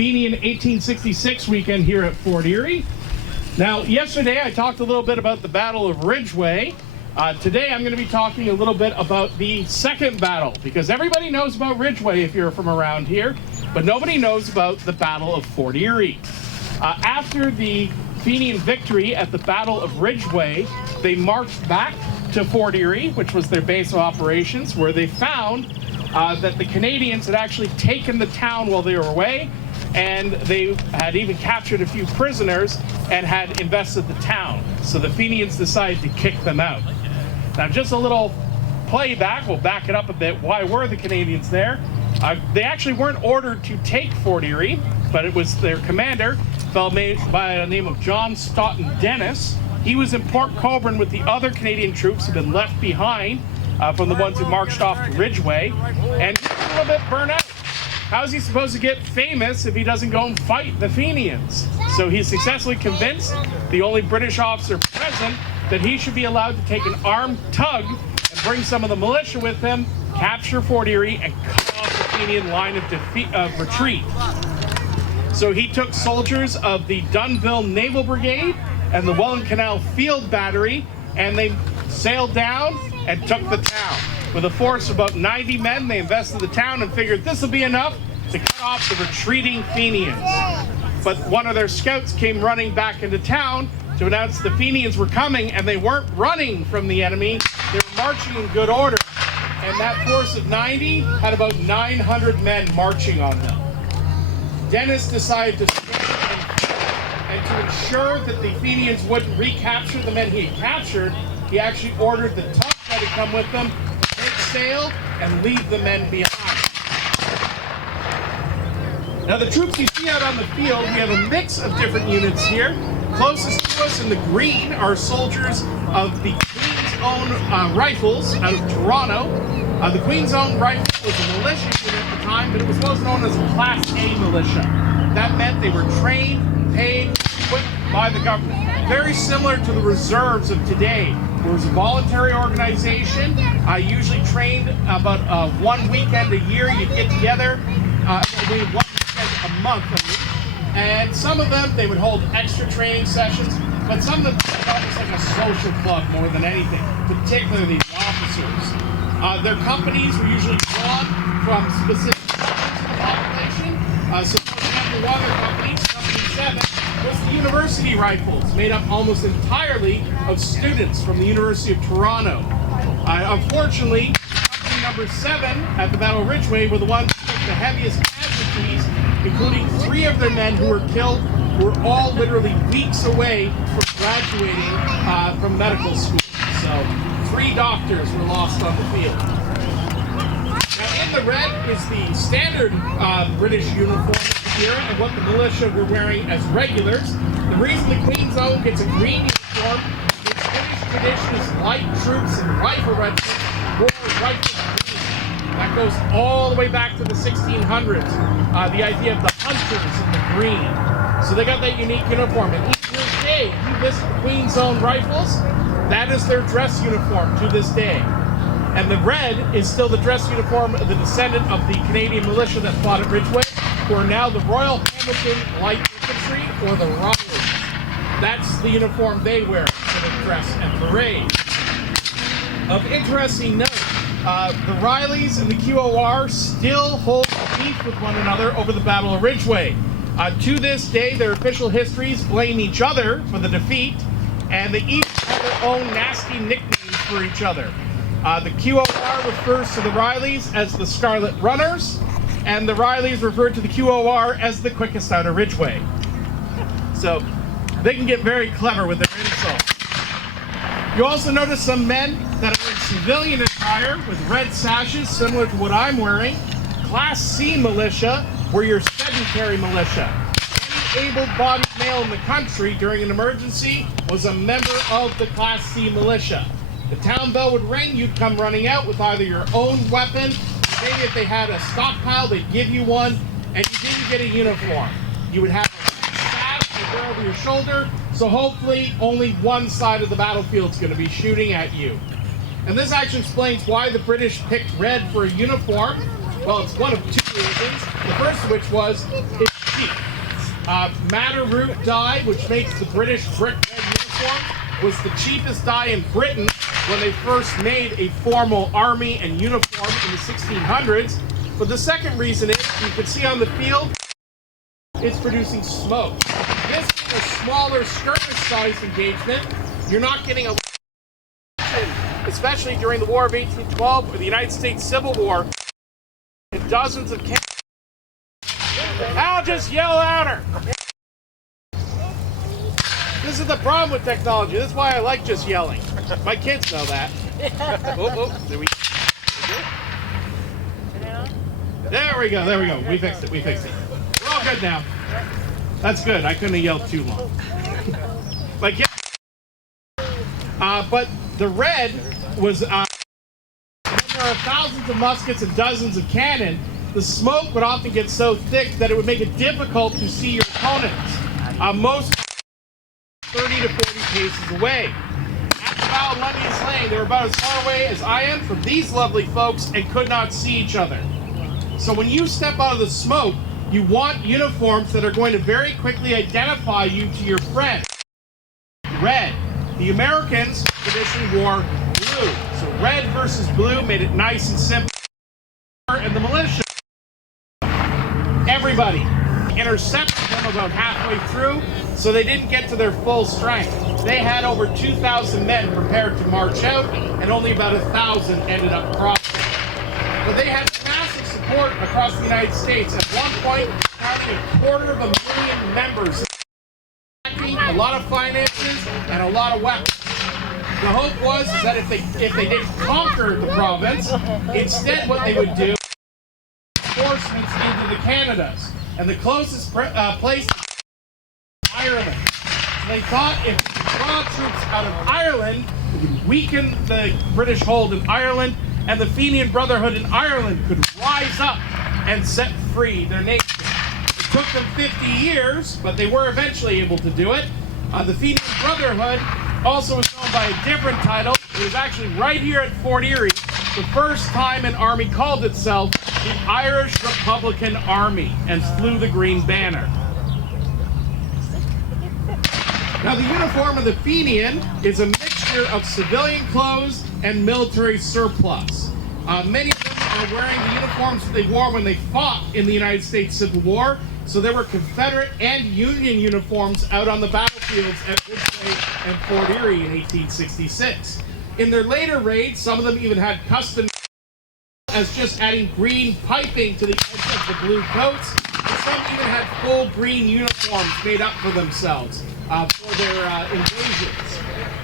Fenian 1866 weekend here at Fort Erie. Now, yesterday I talked a little bit about the Battle of Ridgeway. Today I'm going to be talking a little bit about the second battle, because everybody knows about Ridgeway if you're from around here, but nobody knows about the Battle of Fort Erie. After the Fenian victory at the Battle of Ridgeway, they marched back to Fort Erie, which was their base of operations, where they found that the Canadians had actually taken the town while they were away, and they had even captured a few prisoners and had invested the town. So the Fenians decided to kick them out. Now, just a little playback, we'll back it up a bit. Why were the Canadians there? They actually weren't ordered to take Fort Erie, but it was their commander, a fellow by the name of John Stoughton Dennis. He was in Port Colborne with the other Canadian troops who had been left behind from the ones who marched off to Ridgeway, and he was a little bit burnt out. How's he supposed to get famous if he doesn't go and fight the Fenians? So he successfully convinced the only British officer present that he should be allowed to take an armed tug and bring some of the militia with him, capture Fort Erie, and cut off the Fenian line of retreat. So he took soldiers of the Dunnville Naval Brigade and the Welland Field Battery, and they sailed down and took the town. With a force of about 90 men, they invested the town and figured this will be enough to cut off the retreating Fenians. But one of their scouts came running back into town to announce the Fenians were coming, and they weren't running from the enemy, they were marching in good order. And that force of 90 had about 900 men marching on them. Dennis decided to stand and to ensure that the Fenians wouldn't recapture the men he had captured, he actually ordered the tug that had come with them to take sail and leave the men behind. Now, the troops you see out on the field, we have a mix of different units here. Closest to us in the green are soldiers of the Queen's Own Rifles out of Toronto. The Queen's Own Rifles was a militia unit at the time, but it was what was known as a Class A militia. That meant they were trained, paid, equipped by the government. Very similar to the reserves of today. It was a voluntary organization. I usually trained about 1 weekend a year. You'd get together, one weekend a month, and some of them, they would hold extra training sessions, but some of them thought it was like a social club more than anything, particularly the officers. Their companies were usually drawn from specific sections of the population. So, for example, one of their companies, Company 7, was the University Rifles, made up almost entirely of students from the University of Toronto. Unfortunately, Company number 7 at the Battle of Ridgeway were the ones who took the heaviest casualties, including 3 of their men who were killed, who were all literally weeks away from graduating from medical school. So 3 doctors were lost on the field. Now, in the red is the standard British uniform here and what the militia were wearing as regulars. The reason the Queen's Own gets a green uniform is British tradition is light troops and rifle regiments wore rifles green. That goes all the way back to the 1600s. The idea of the hunters in the green. So they got that unique uniform. And each year's day, you visit the Queen's Own Rifles, that is their dress uniform to this day. And the red is still the dress uniform of the descendant of the Canadian militia that fought at Ridgeway, who are now the Royal Hamilton Light Infantry, or the Robbers. That's the uniform they wear for the dress and parade. Of interesting note, the Rileys and the Q.O.R. still hold beef with one another over the Battle of Ridgeway. To this day, their official histories blame each other for the defeat, and they each have their own nasty nicknames for each other. The Q.O.R. refers to the Rileys as the Scarlet Runners, and the Rileys refer to the Q.O.R. as the quickest out of Ridgeway. So they can get very clever with their insults. You also notice some men that are in civilian attire with red sashes, similar to what I'm wearing. Class C militia were your sedentary militia. Any able-bodied male in the country during an emergency was a member of the Class C militia. The town bell would ring, you'd come running out with either your own weapon, maybe if they had a stockpile, they'd give you one, and you didn't get a uniform. You would have a sash or wear over your shoulder, so hopefully only one side of the battlefield is going to be shooting at you. And this actually explains why the British picked red for a uniform. Well, it's one of 2 reasons. The first of which was it's cheap. Madder root dye, which makes the British brick red uniform, was the cheapest dye in Britain when they first made a formal army and uniform in the 1600s. But the second reason is, you can see on the field, it's producing smoke. This being a smaller skirmish-sized engagement, you're not getting a especially during the War of 1812 or the United States Civil War, and dozens of cannons. I'll just yell louder. This is the problem with technology. That's why I like just yelling. My kids know that. Oh, there we go. There we go. We fixed it. We're all good now. That's good. I couldn't have yelled too long. Like, yeah. But the red was, when there are thousands of muskets and dozens of cannon, the smoke would often get so thick that it would make it difficult to see your opponents. Most 30 to 40 paces away. At the Battle of Lundy's Lane, they were about as far away as I am from these lovely folks and could not see each other. So when you step out of the smoke, you want uniforms that are going to very quickly identify you to your friend. Red. The Americans traditionally wore blue. So red versus blue made it nice and simple. And the militia, everybody intercepted them about halfway through, so they didn't get to their full strength. They had over 2,000 men prepared to march out, and only about 1,000 ended up crossing. But they had massive support across the United States. At one point, counting 250,000 members, a lot of finances and a lot of weapons. The hope was that if they didn't conquer the province, instead what they would do, reinforcements into the Canadas, and the closest place Ireland. So they thought if they draw troops out of Ireland, it would weaken the British hold in Ireland, and the Fenian Brotherhood in Ireland could rise up and set free their nation. It took them 50 years, but they were eventually able to do it. The Fenian Brotherhood also was known by a different title. It was actually right here at Fort Erie, the first time an army called itself the Irish Republican Army and flew the green banner. Now the uniform of the Fenian is a mixture of civilian clothes and military surplus. Many of them are wearing the uniforms that they wore when they fought in the United States Civil War, so there were Confederate and Union uniforms out on the battlefields at Ridgeway and Fort Erie in 1866. In their later raids, some of them even had custom as just adding green piping to the edge of the blue coats, and some even had full green uniforms made up for themselves for their invasions.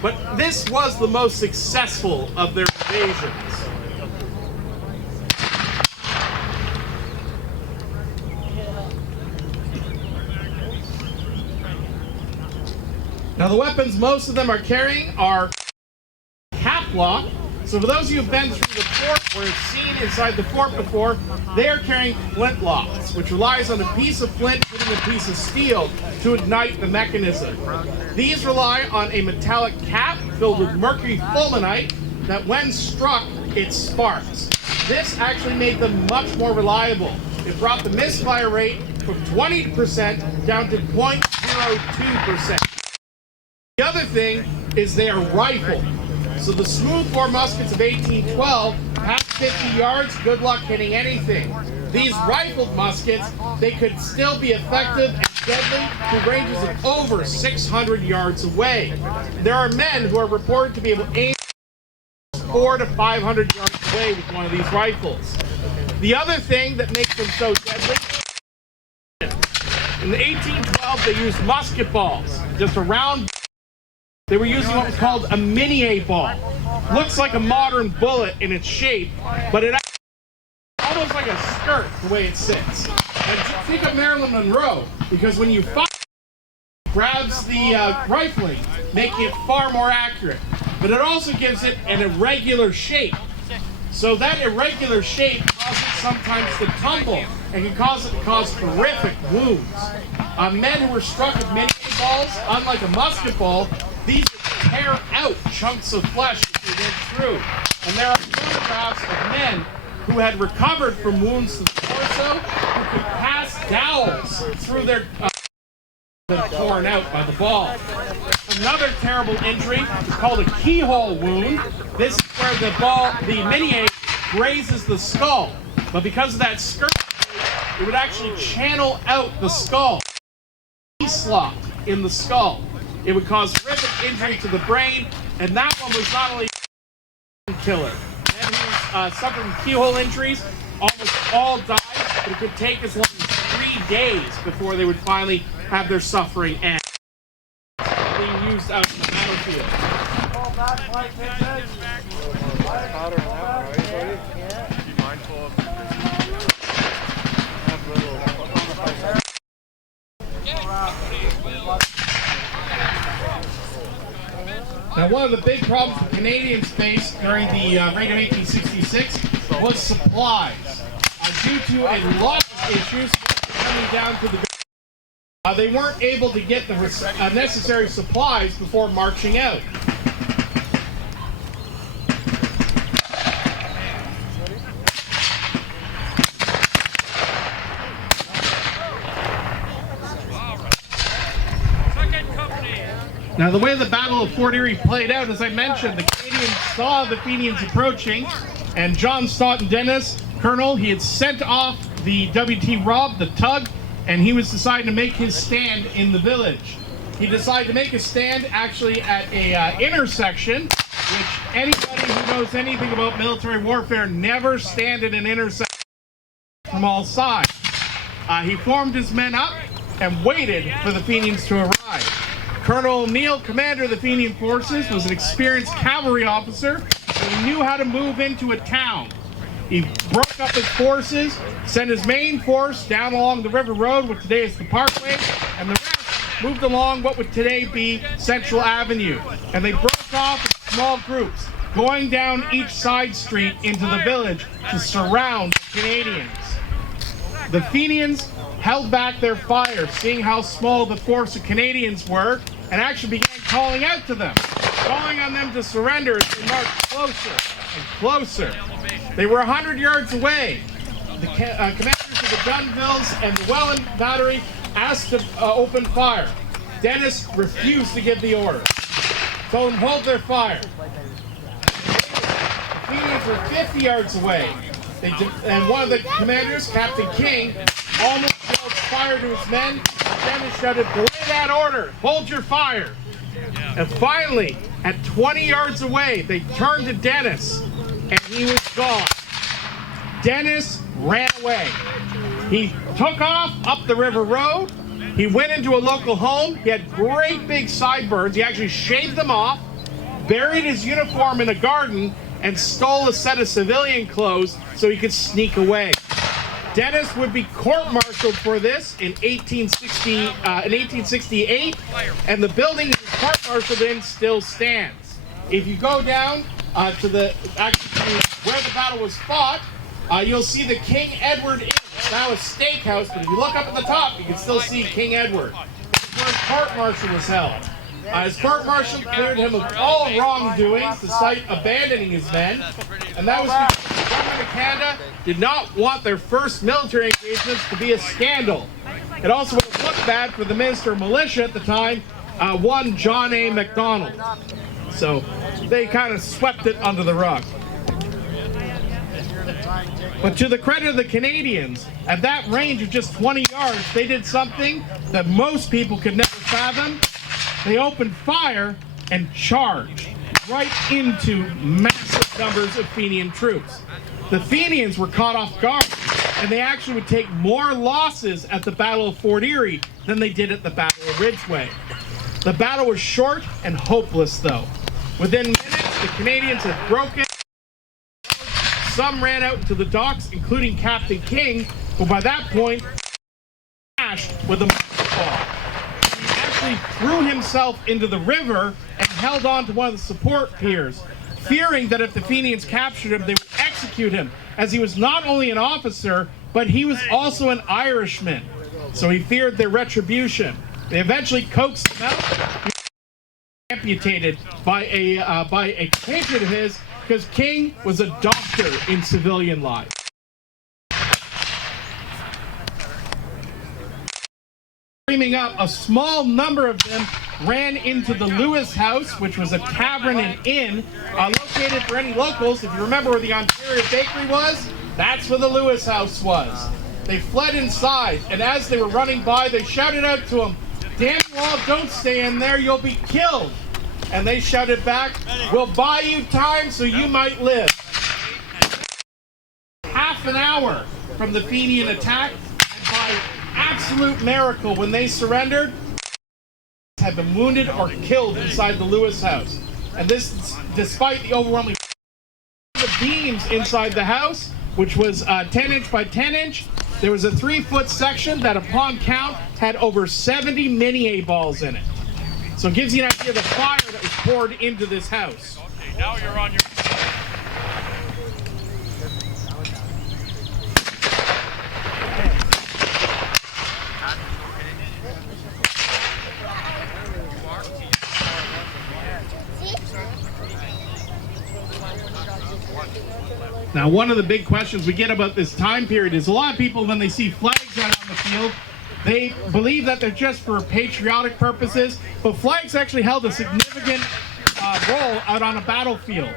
But this was the most successful of their invasions. Now the weapons most of them are carrying are half-lock. So for those of you who've been through the fort or have seen inside the fort before, they are carrying flintlocks, which relies on a piece of flint hitting a piece of steel to ignite the mechanism. These rely on a metallic cap filled with mercury fulminate that when struck, it sparks. This actually made them much more reliable. It brought the misfire rate from 20% down to 0.02%. The other thing is they are rifled. So the smoothbore muskets of 1812, past 50 yards, good luck hitting anything. These rifled muskets, they could still be effective and deadly to ranges of over 600 yards away. There are men who are reported to be able to aim 400 to 500 yards away with one of these rifles. The other thing that makes them so deadly, in 1812 they used musket balls, just a round. They were using what was called a minié ball. Looks like a modern bullet in its shape, but it's almost like a skirt the way it sits. And think of Marilyn Monroe, because when you fire, it grabs the rifling, making it far more accurate. But it also gives it an irregular shape. So that irregular shape causes it sometimes to tumble and can cause it to cause horrific wounds. Men who were struck with minié balls, unlike a musket ball, these tear out chunks of flesh as they went through. And there are photographs of men who had recovered from wounds to the torso, who could pass dowels through their torn out by the ball. Another terrible injury is called a keyhole wound. This is where the miniague grazes the skull, but because of that skirmish, it would actually channel out the skull. Slot in the skull. It would cause horrific injury to the brain, and that one was not only a killer. Men who suffered keyhole injuries almost all died, but it could take as long as 3 days before they would finally have their suffering end. Being used out in the battlefield. Now, one of the big problems the Canadians faced during the Reign of 1866 was supplies. Due to a lot of issues coming down to the they weren't able to get the necessary supplies before marching out. Now, the way the Battle of Fort Erie played out, as I mentioned, the Canadians saw the Fenians approaching, and John Stoughton Dennis, Colonel, he had sent off the W.T. Robb, the tug, and he was deciding to make his stand in the village. He decided to make a stand actually at a intersection, which anybody who knows anything about military warfare, never stand at an intersection from all sides. He formed his men up and waited for the Fenians to arrive. Colonel O'Neill, commander of the Fenian forces, was an experienced cavalry officer who knew how to move into a town. He broke up his forces, sent his main force down along the river road, what today is the Parkway, and the rest moved along what would today be Central Avenue. And they broke off in small groups, going down each side street into the village to surround the Canadians. The Fenians held back their fire, seeing how small the force of Canadians were, and actually began calling out to them, calling on them to surrender as they marched closer and closer. They were 100 yards away. The commanders of the Dunnvilles and the Welland Battery asked to open fire. Dennis refused to give the order. Told them hold their fire. The Fenians were 50 yards away. And one of the commanders, Captain King, almost yelled fire to his men. Dennis shouted, "Delay that order! Hold your fire!" And finally, at 20 yards away, they turned to Dennis, and he was gone. Dennis ran away. He took off up the river road. He went into a local home. He had great big sideburns. He actually shaved them off, buried his uniform in a garden, and stole a set of civilian clothes so he could sneak away. Dennis would be court-martialed for this in 1868, and the building he was court-martialed in still stands. If you go down to where the battle was fought, you'll see the King Edward Inn. It's now a steakhouse, but if you look up at the top, you can still see King Edward. It's where his court-martial was held. His court-martial cleared him of all wrongdoings, despite abandoning his men, and that was because the government of Canada did not want their first military engagements to be a scandal. It also would have looked bad for the Minister of Militia at the time, one John A. Macdonald. So they kind of swept it under the rug. But to the credit of the Canadians, at that range of just 20 yards, they did something that most people could never fathom. They opened fire and charged right into massive numbers of Fenian troops. The Fenians were caught off guard, and they actually would take more losses at the Battle of Fort Erie than they did at the Battle of Ridgeway. The battle was short and hopeless, though. Within minutes, the Canadians had broken. Some ran out to the docks, including Captain King, who by that point crashed with a musket ball. He actually threw himself into the river and held on to one of the support piers, fearing that if the Fenians captured him, they would execute him, as he was not only an officer, but he was also an Irishman. So he feared their retribution. They eventually coaxed him out. He was amputated by a compatriot of his, because King was a doctor in civilian life. Streaming up, a small number of them ran into the Lewis House, which was a tavern and inn located, for any locals, if you remember where the Ontario Bakery was, that's where the Lewis House was. They fled inside, and as they were running by, they shouted out to him, "Damn you all, don't stay in there, you'll be killed." And they shouted back, "We'll buy you time so you might live." Half an hour from the Fenian attack, and by absolute miracle, when they surrendered, had been wounded or killed inside the Lewis House. And this despite the overwhelming the beams inside the house, which was 10 inch by 10 inch. There was a 3-foot section that upon count had over 70 mini-A balls in it. So it gives you an idea of the fire that was poured into this house. Okay, now you're on your... Now, one of the big questions we get about this time period is a lot of people, when they see flags out on the field, they believe that they're just for patriotic purposes, but flags actually held a significant role out on a battlefield.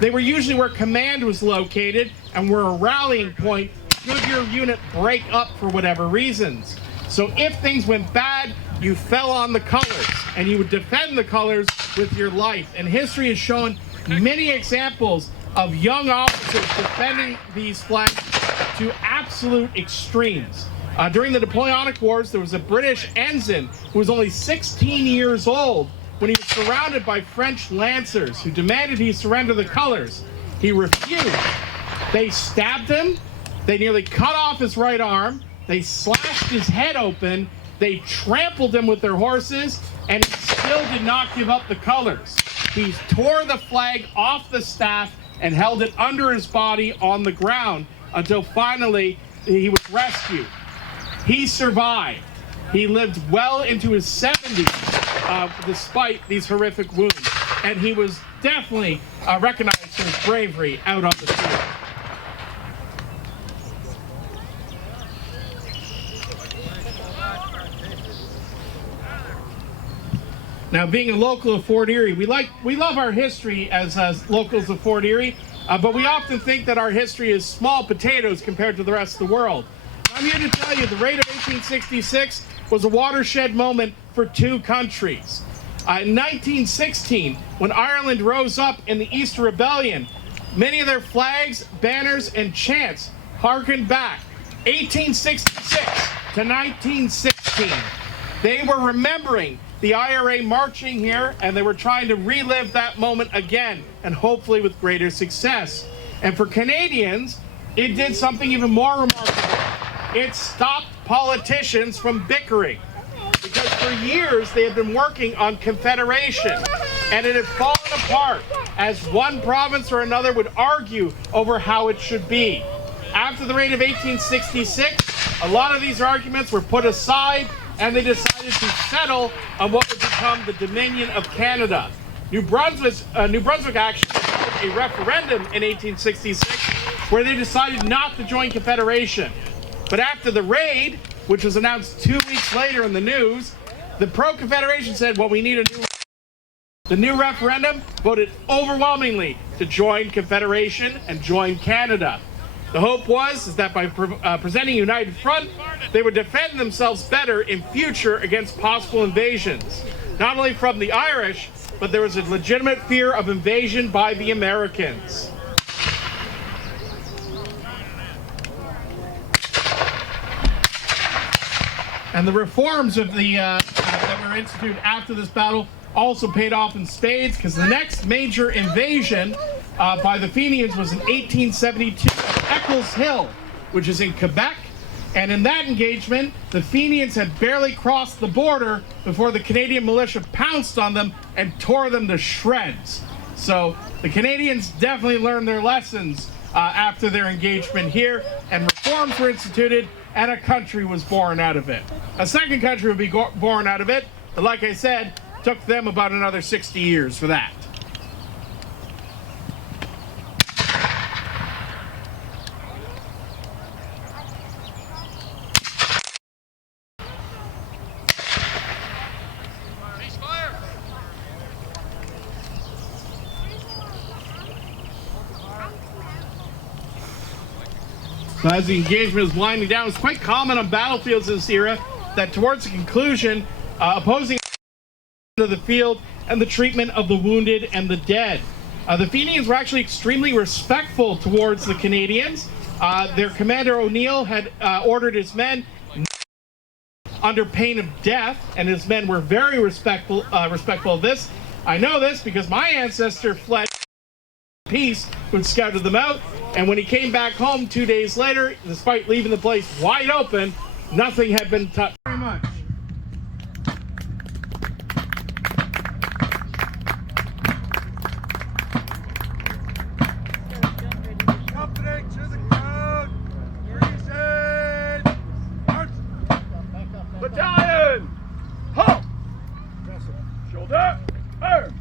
They were usually where command was located and were a rallying point should your unit break up for whatever reasons. So if things went bad, you fell on the colors, and you would defend the colors with your life. And history has shown many examples of young officers defending these flags to absolute extremes. During the Napoleonic Wars, there was a British ensign who was only 16 years old when he was surrounded by French lancers who demanded he surrender the colors. He refused. They stabbed him, they nearly cut off his right arm, they slashed his head open, they trampled him with their horses, and he still did not give up the colors. He tore the flag off the staff and held it under his body on the ground until finally he was rescued. He survived. He lived well into his 70s despite these horrific wounds, and he was definitely recognized for his bravery out on the field. Now, being a local of Fort Erie, we love our history as locals of Fort Erie, but we often think that our history is small potatoes compared to the rest of the world. I'm here to tell you the raid of 1866 was a watershed moment for two countries. In 1916, when Ireland rose up in the Easter Rebellion, many of their flags, banners, and chants harkened back 1866 to 1916. They were remembering the IRA marching here, and they were trying to relive that moment again, and hopefully with greater success. And for Canadians, it did something even more remarkable. It stopped politicians from bickering, because for years they had been working on Confederation, and it had fallen apart as one province or another would argue over how it should be. After the raid of 1866, a lot of these arguments were put aside, and they decided to settle on what would become the Dominion of Canada. New Brunswick actually held a referendum in 1866 where they decided not to join Confederation. But after the raid, which was announced 2 weeks later in the news, the pro-Confederation said, well, we need a new... The new referendum voted overwhelmingly to join Confederation and join Canada. The hope was that by presenting a united front, they would defend themselves better in future against possible invasions, not only from the Irish, but there was a legitimate fear of invasion by the Americans. And the reforms of the that were instituted after this battle also paid off in spades, because the next major invasion by the Fenians was in 1872 at Eccles Hill, which is in Quebec. And in that engagement, the Fenians had barely crossed the border before the Canadian militia pounced on them and tore them to shreds. So the Canadians definitely learned their lessons after their engagement here, and reforms were instituted, and a country was born out of it. A second country would be born out of it, but like I said, took them about another 60 years for that. So as the engagement is winding down, it's quite common on battlefields in this era that towards the conclusion, opposing of the field and the treatment of the wounded and the dead. The Fenians were actually extremely respectful towards the Canadians. Their commander O'Neill had ordered his men under pain of death, and his men were very respectful of this. I know this because my ancestor fled peace who had scouted them out, and when he came back home 2 days later, despite leaving the place wide open, nothing had been touched. Very much. Battalion! Halt! Shoulder! Arm!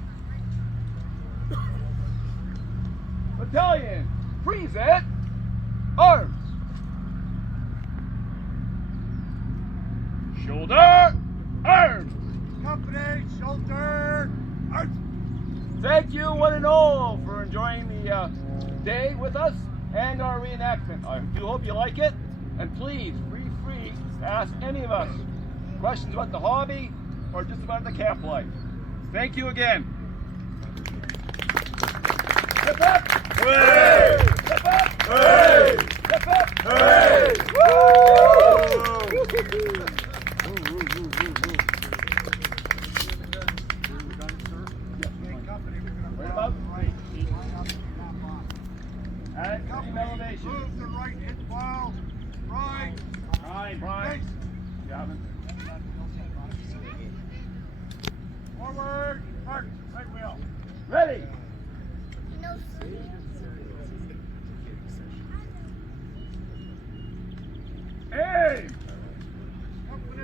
Battalion! Freeze it! Arms! Shoulder! Arms! Company! Shoulder! Arms! Thank you one and all for enjoying the day with us and our reenactment. I do hope you like it, and please feel free to ask any of us questions about the hobby or just about the camp life. Thank you again. Hip hip! Hooray! Hip hip! Hooray! Hip hip! Hooray! And company elevation. Move the right hip file. Right. Right. You haven't. Forward. Mark. Right wheel. Ready. Aim. Company.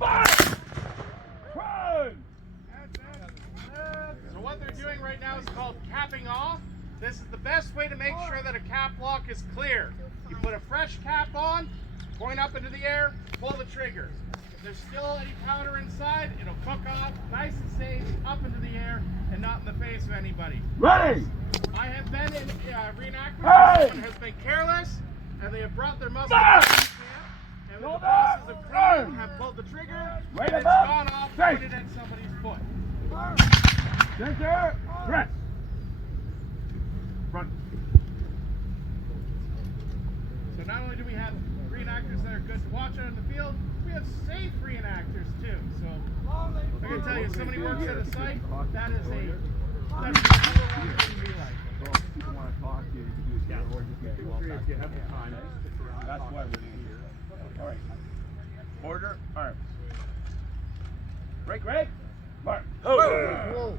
Fire. Run. So what they're doing right now is called capping off. This is the best way to make sure that a cap lock is clear. You put a fresh cap on, point up into the air, pull the trigger. If there's still any powder inside, it'll cook off nice and safe up into the air and not in the face of anybody. Ready. I have been in reenactment. Hey! Someone has been careless and they have brought their muzzle to the camp, and with the bosses of Fenian have pulled the trigger and it's gone off pointed at somebody's foot. Center. Press. Front. So not only do we have reenactors that are good to watch out in the field, we have safe reenactors too. So I can tell you, somebody works at a site, that's a thing to be like. Well, if people want to talk to you, you can do it here, or you can do it if you have the time. That's why we're here. All right. Order, arms. Break, mark. Oh.